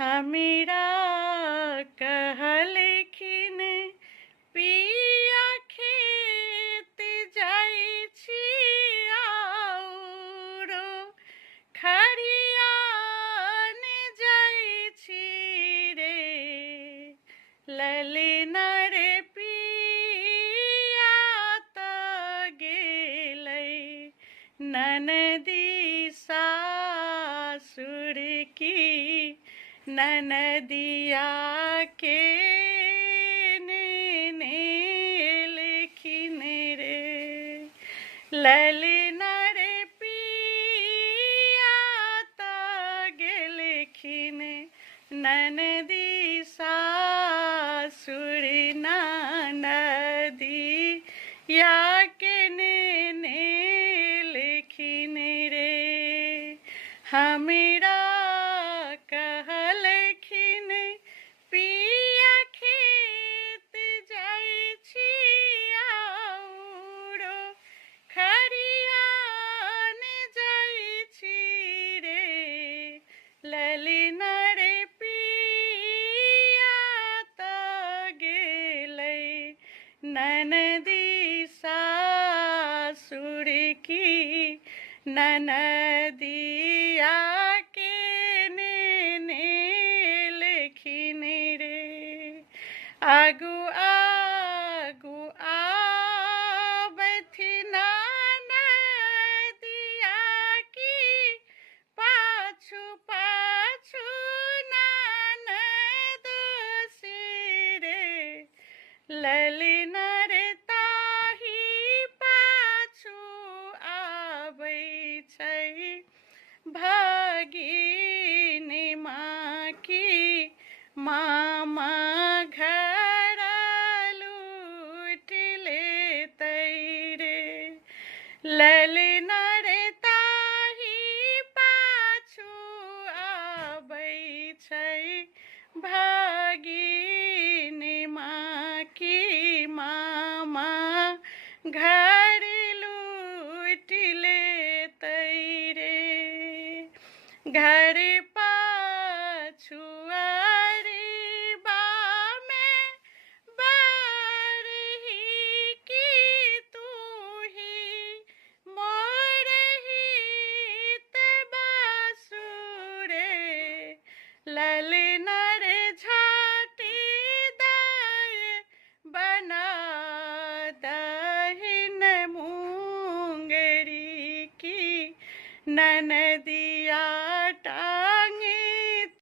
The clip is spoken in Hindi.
हमीरा कहलखिन पिया खेत जाइ छी आउरो खरियान जाइ छी रे ललिना रे पिया त गेलै ननदी सासुर की ननदिया के नेलखिन रे ललिना रे पिया त गेलखिन ननदी सासुर ननदिया के नेलखिन रे हमीरा कहलखिन पिया खेत जाइ छी आउरो खरियान जाइ छी रे ललिना रे पिया त गेलै ननदी सासुर की ननदिया के नेलखिन रे आगू आगू आबथिन ननदिया की पाछू पाछू ननद सिरे ललिना रे ताही पाछू आबै छै भगिनी माँ की मामा घर लूट लेतै रे ललिना रे ताही पाछू आबै छै भगिनी माँ की मामा घर लूट लेतै रे घर पछुआरीबा में बारही की तूही मोरही ते बासुरे ललिना